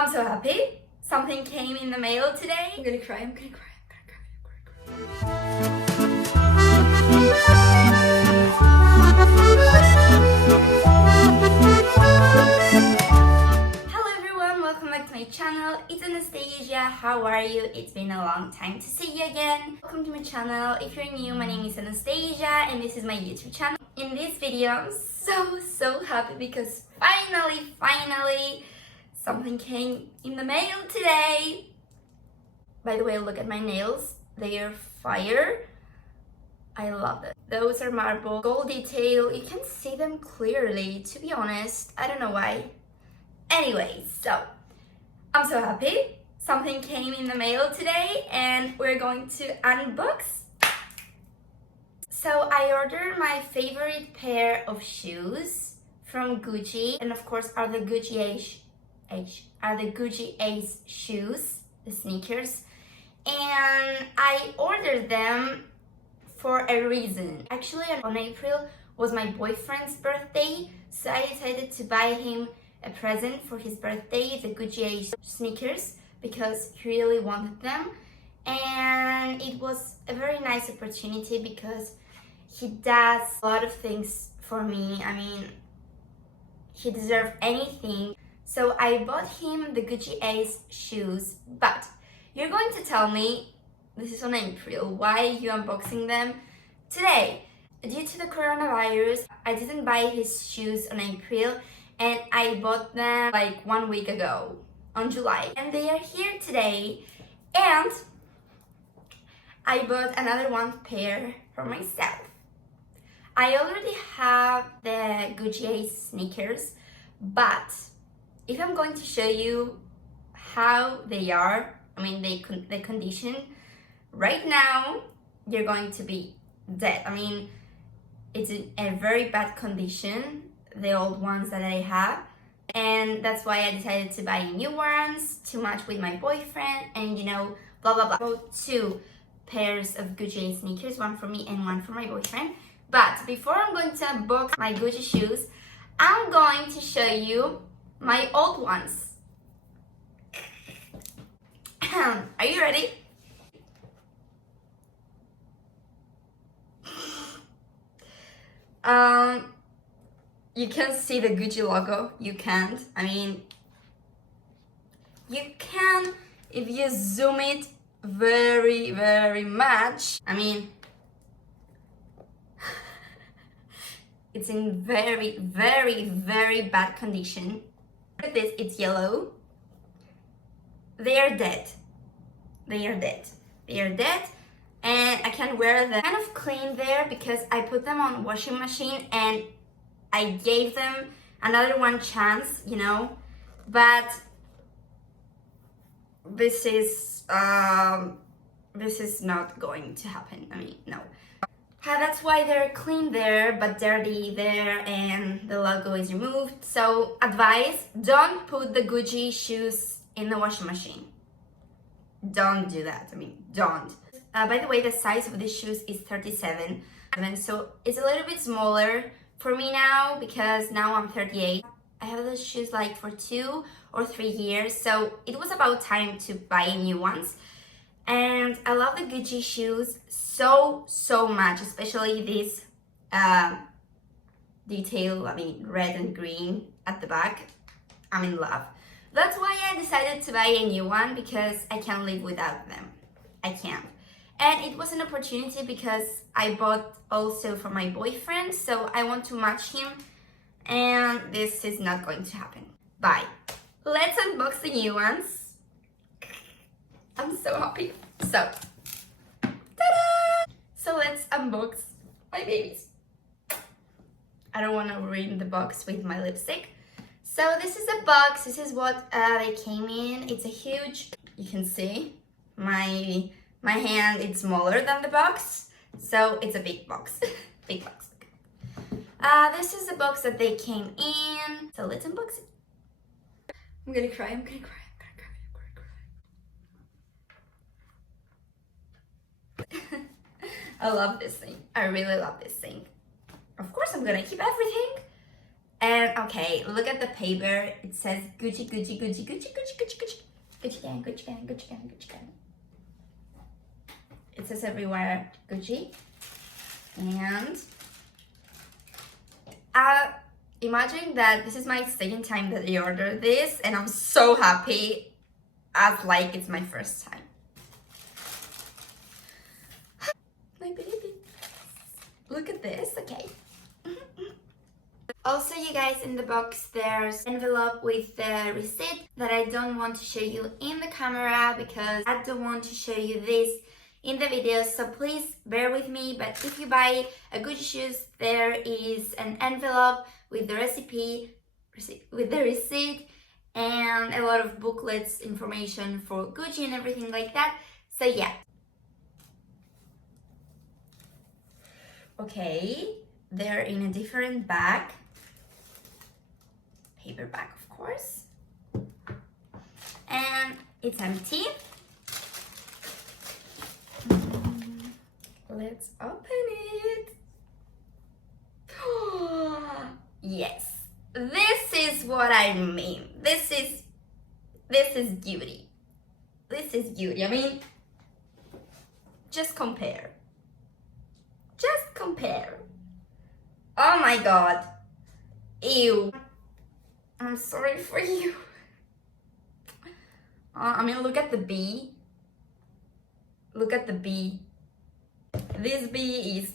I'm so happy. Something came in the mail today. I'm gonna cry, I'm gonna cry, I'm gonna cry. Hello everyone, welcome back to my channel. It's Anastasia. How are you? It's been a long time to see you again. Welcome to my channel. If you're new, my name is Anastasia and this is my YouTube channel. In this video, I'm so happy because finally something came in the mail today. By the way, look at my nails. They are fire. I love them. Those are marble, gold detail. You can see them clearly, to be honest. I don't know why. Anyway, so I'm so happy. Something came in the mail today and we're going to unbox. So I ordered my favorite pair of shoes from Gucci, and of course are the Gucci Ace shoes, the sneakers. And I ordered them for a reason. Actually, on April was my boyfriend's birthday, so I decided to buy him a present for his birthday, the Gucci Ace sneakers, because he really wanted them. And it was a very nice opportunity because he does a lot of things for me. I mean, he deserves anything. So I bought him the Gucci Ace shoes, but you're going to tell me, this is on April, why you unboxing them today? Due to the coronavirus, I didn't buy his shoes on April and I bought them like 1 week ago, on July. And they are here today, and I bought another one pair for myself. I already have the Gucci Ace sneakers, but if I'm going to show you how they are, I mean the condition, right now you're going to be dead. I mean, it's in a very bad condition, the old ones that I have, and that's why I decided to buy new ones to match with my boyfriend, and you know, blah blah blah. I bought 2 pairs of Gucci Ace sneakers, one for me and one for my boyfriend. But before I'm going to unbox my Gucci shoes, I'm going to show you my old ones. Are you ready? You can see the Gucci logo. You can't. I mean, you can if you zoom it very much. I mean, it's in very bad condition. Look at this, it's yellow. They are dead. And I can wear them kind of clean there because I put them on washing machine and I gave them another one chance, you know, but this is not going to happen. I mean, no. That's why they're clean there, but dirty there, and the logo is removed. So advice, don't put the Gucci shoes in the washing machine. Don't do that. I mean, don't. By the way, the size of these shoes is 37, and so it's a little bit smaller for me now because now I'm 38. I have those shoes like for 2 or 3 years, so it was about time to buy new ones. And I love the Gucci shoes so much, especially this detail, I mean red and green at the back. I'm in love. That's why I decided to buy a new one, because I can't live without them. I can't. And it was an opportunity because I bought also for my boyfriend, so I want to match him, and this is not going to happen. Bye. Let's unbox the new ones. I'm so happy. So, ta-da! So let's unbox my babies. I don't want to ruin the box with my lipstick. So this is the box. This is what they came in. It's a huge, you can see my hand, it's smaller than the box, so it's a big box. Big box. This is the box that they came in. So let's unbox it. I'm gonna cry. I love this thing. I really love this thing. Of course I'm gonna keep everything. And okay, look at the paper. It says Gucci, Gucci, Gucci, Gucci, Gucci, Gucci, Gucci, Gucci gang, Gucci gang, Gucci gang, Gucci gang. It says everywhere Gucci. And imagine that this is my second time that I ordered this, and I'm so happy as like it's my first time. My baby. Look at this, okay. Also, you guys, in the box there's an envelope with the receipt that I don't want to show you in the camera because I don't want to show you this in the video, so please bear with me. But if you buy a Gucci shoes, there is an envelope with the with the receipt and a lot of booklets, information for Gucci and everything like that. So yeah. Okay, they're in a different bag. Paper bag, of course. And it's empty. Let's open it. Yes, this is what I mean. This is beauty. This is beauty. I mean, just compare. Just compare. Oh my god. Ew. I'm sorry for you. I mean, look at the bee. Look at the bee. This bee is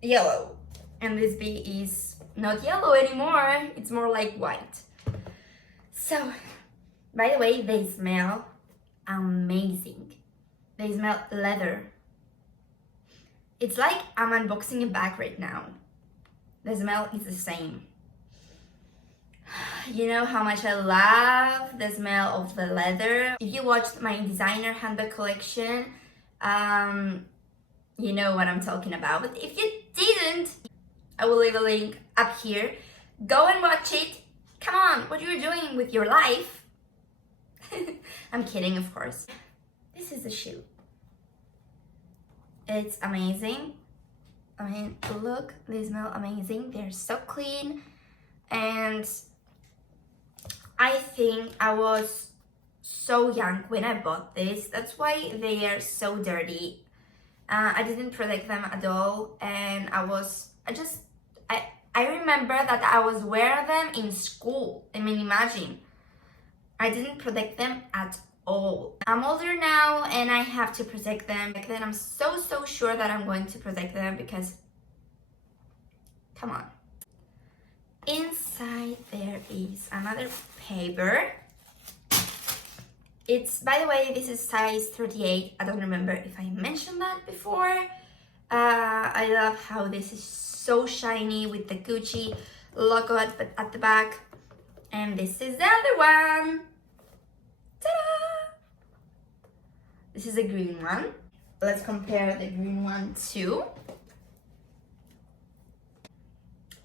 yellow. And this bee is not yellow anymore. It's more like white. So, by the way, they smell amazing. They smell leather. It's like I'm unboxing a bag right now. The smell is the same. You know how much I love the smell of the leather. If you watched my designer handbag collection, you know what I'm talking about. But if you didn't, I will leave a link up here. Go and watch it. Come on, what you're doing with your life. I'm kidding, of course. This is the shoe. It's amazing. I mean, look, they smell amazing. They're so clean. And I think I was so young when I bought this. That's why they are so dirty. I didn't protect them at all. And I remember that I was wearing them in school. I mean, imagine. I didn't protect them at all. I'm older now and I have to protect them. Back then I'm so sure that I'm going to protect them because, come on. Inside there is another paper. It's, by the way, this is size 38. I don't remember if I mentioned that before. I love how this is so shiny with the Gucci logo at the back. And this is the other one. Ta-da! This is a green one. Let's compare the green one to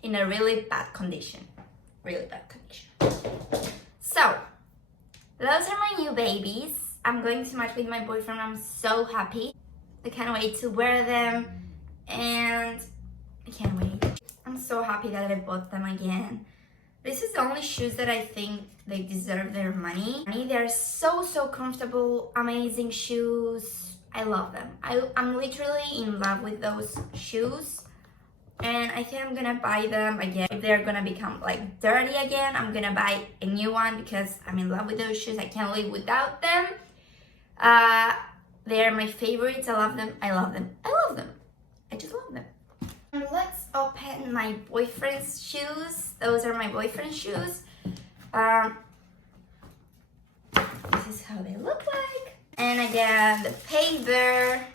in a really bad condition. Really bad condition. So, those are my new babies. I'm going to match with my boyfriend. I'm so happy. I can't wait to wear them. And I can't wait. I'm so happy that I bought them again. This is the only shoes that I think they deserve their money. They're so comfortable, amazing shoes. I love them. I'm literally in love with those shoes. And I think I'm gonna buy them again. If they're gonna become like dirty again, I'm gonna buy a new one because I'm in love with those shoes. I can't live without them. They're my favorites. I love them. I love them. I love them. I just love them. And let's open my boyfriend's shoes. Those are my boyfriend's shoes. This is how they look like. And again, the paper.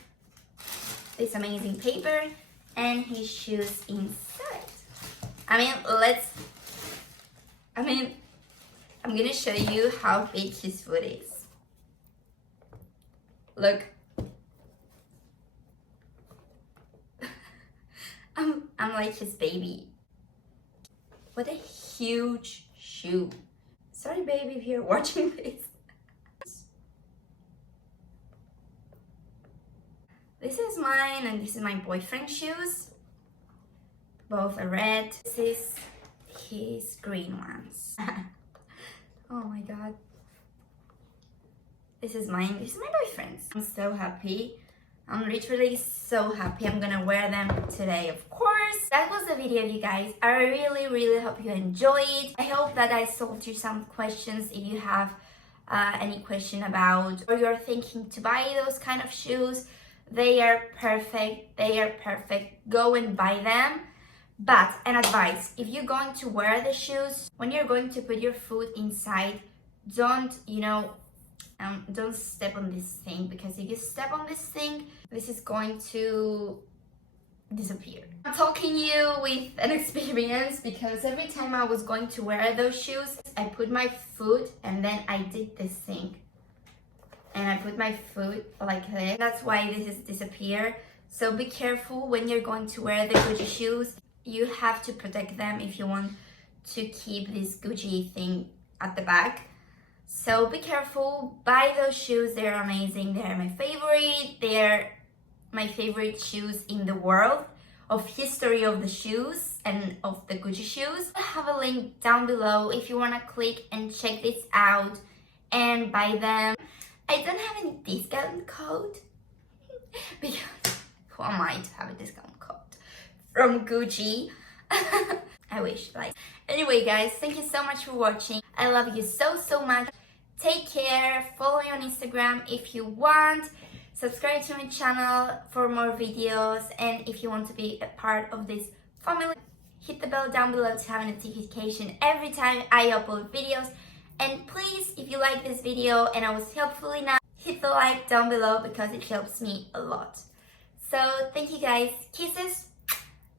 This amazing paper. And his shoes inside. I'm gonna show you how big his foot is. Look. I'm like his baby. What a huge shoe. Sorry, baby, if you're watching this. This is mine and this is my boyfriend's shoes. Both are red. This is his green ones. Oh my god. This is my boyfriend's. I'm so happy. I'm literally so happy. I'm gonna wear them today, of course. That was the video, you guys. I really hope you enjoyed. I hope that I solved you some questions. If you have any question about, or you're thinking to buy those kind of shoes, they are perfect. They are perfect. Go and buy them. But an advice, if you're going to wear the shoes, when you're going to put your foot inside, don't step on this thing, because if you step on this thing, this is going to disappear. I'm talking you with an experience, because every time I was going to wear those shoes, I put my foot and then I did this thing. And I put my foot like this. That's why this has disappeared. So be careful when you're going to wear the Gucci shoes. You have to protect them if you want to keep this Gucci thing at the back. So be careful, buy those shoes, they're amazing, they're my favorite, they're my favorite shoes in the world, of history of the shoes and of the Gucci shoes. I have a link down below if you want to click and check this out and buy them. I don't have any discount code, because who am I to have a discount code from Gucci? I wish, like. Anyway guys, thank you so much for watching. I love you so much. Take care, follow me on Instagram if you want, subscribe to my channel for more videos, and if you want to be a part of this family, hit the bell down below to have a notification every time I upload videos. And please, if you like this video and I was helpful enough, hit the like down below, because it helps me a lot. So thank you guys, kisses,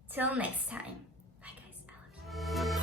till next time. Bye guys, I love you.